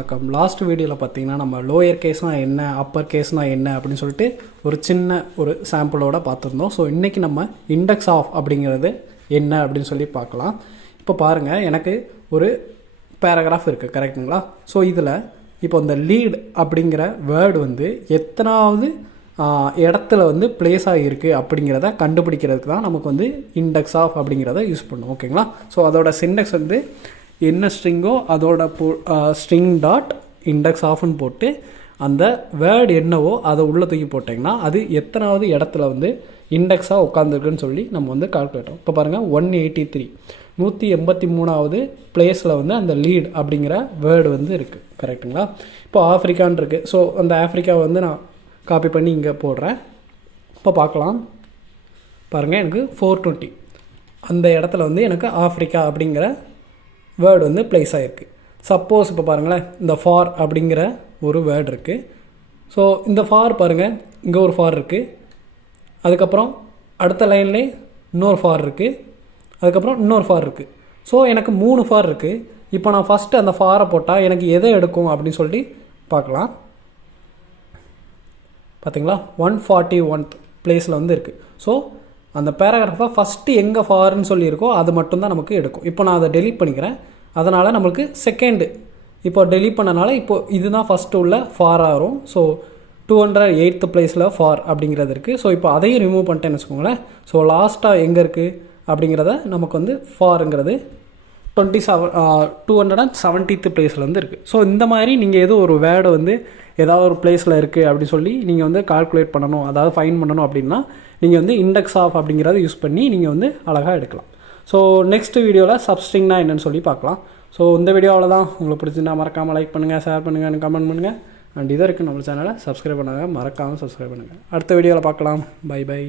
வணக்கம். லாஸ்ட் வீடியோவில் பார்த்தீங்கன்னா நம்ம லோயர் கேஸ்னால் என்ன, அப்பர் கேஸ்னால் என்ன அப்படின்னு சொல்லிட்டு ஒரு சின்ன ஒரு சாம்பிளோட பார்த்துருந்தோம். ஸோ இன்றைக்கி நம்ம இண்டெக்ஸ் ஆஃப் அப்படிங்கிறது என்ன அப்படின்னு சொல்லி பார்க்கலாம். இப்போ பாருங்கள், எனக்கு ஒரு பேராகிராஃப் இருக்குது, கரெக்டுங்களா? ஸோ இதில் இப்போ இந்த லீட் அப்படிங்கிற வேர்டு வந்து எத்தனாவது இடத்துல வந்து பிளேஸ் ஆகிருக்கு அப்படிங்கிறத கண்டுபிடிக்கிறதுக்கு தான் நமக்கு வந்து இண்டெக்ஸ் ஆஃப் அப்படிங்கிறத யூஸ் பண்ணுவோம். ஓகேங்களா? ஸோ அதோட சின்டெக்ஸ் வந்து என்ன ஸ்ட்ரிங்கோ அதோட ஸ்ட்ரிங் டாட் இண்டெக்ஸ் ஆஃப்னு போட்டு அந்த வேர்டு என்னவோ அதை உள்ளே தூக்கி போட்டிங்கன்னா அது எத்தனாவது இடத்துல வந்து இண்டெக்ஸாக உட்காந்துருக்குன்னு சொல்லி நம்ம வந்து கால்குலேட்டோம். இப்போ பாருங்கள், 183 183வது பிளேஸில் வந்து அந்த லீட் அப்படிங்கிற வேர்டு வந்து இருக்குது. கரெக்டுங்களா? இப்போ ஆஃப்ரிக்கான் இருக்குது. ஸோ அந்த ஆஃப்ரிக்காவை வந்து நான் காப்பி பண்ணி இங்கே போடுறேன். இப்போ பார்க்கலாம். பாருங்கள், எனக்கு 420 அந்த இடத்துல வந்து எனக்கு ஆஃப்ரிக்கா அப்படிங்கிற வேர்டு வந்து ப்ளேஸ் ஆகிருக்கு. சப்போஸ் இப்போ பாருங்களேன், இந்த ஃபார் அப்படிங்கிற ஒரு வேர்டு இருக்குது. ஸோ இந்த ஃபார் பாருங்கள், இங்கே ஒரு ஃபார் இருக்குது, அதுக்கப்புறம் அடுத்த லைன்லேயே இன்னொரு ஃபார் இருக்குது, அதுக்கப்புறம் இன்னொரு ஃபார் இருக்குது. ஸோ எனக்கு 3 ஃபார் இருக்குது. இப்போ நான் ஃபஸ்ட்டு அந்த ஃபாரை போட்டால் எனக்கு எதை எடுக்கும் அப்படின்னு சொல்லி பார்க்கலாம். பார்த்தீங்களா, 141th பிளேஸில் வந்து இருக்குது. ஸோ அந்த பேராகிராஃபை ஃபஸ்ட்டு எங்கே ஃபார்ன்னு சொல்லியிருக்கோ அது மட்டும்தான் நமக்கு எடுக்கும். இப்போ நான் அதை டெலீட் பண்ணிக்கிறேன். அதனால் நம்மளுக்கு செகண்டு இப்போ டெலீட் பண்ணனால இப்போது இதுதான் ஃபஸ்ட்டு உள்ள ஃபாராக வரும். ஸோ 208th பிளேஸில் ஃபார் அப்படிங்கிறது இருக்குது. ஸோ இப்போ அதையும் ரிமூவ் பண்ணிட்டேன்னு வச்சுக்கோங்களேன். ஸோ லாஸ்ட்டாக எங்கே இருக்குது அப்படிங்கிறத நமக்கு வந்து ஃபாருங்கிறது 270th பிளேஸில் வந்து இருக்குது. ஸோ இந்த மாதிரி நீங்கள் ஏதோ ஒரு வேர்டை வந்து ஏதாவது ஒரு பிளேஸில் இருக்குது அப்படின்னு சொல்லி நீங்கள் வந்து கால்குலேட் பண்ணணும், அதாவது ஃபைன் பண்ணணும் அப்படின்னா நீங்கள் வந்து இண்டெக்ஸ் ஆஃப் அப்படிங்கிறத யூஸ் பண்ணி நீங்கள் வந்து அழகாக எடுக்கலாம். ஸோ நெக்ஸ்ட் வீடியோவில் சப்ஸ்ட்ரிங்னா என்னென்னு சொல்லி பார்க்கலாம். ஸோ இந்த வீடியோவில் தான் உங்களுக்கு பிடிச்சிருந்தா மறக்காமல் லைக் பண்ணுங்கள், ஷேர் பண்ணுங்கள், கமெண்ட் பண்ணுங்கள். அண்ட் இதை இருக்குது நம்ம சேனலை சப்ஸ்கிரைப் பண்ணாங்க, மறக்காமல் சப்ஸ்கிரைப் பண்ணுங்கள். அடுத்த வீடியோவில் பார்க்கலாம். Bye by.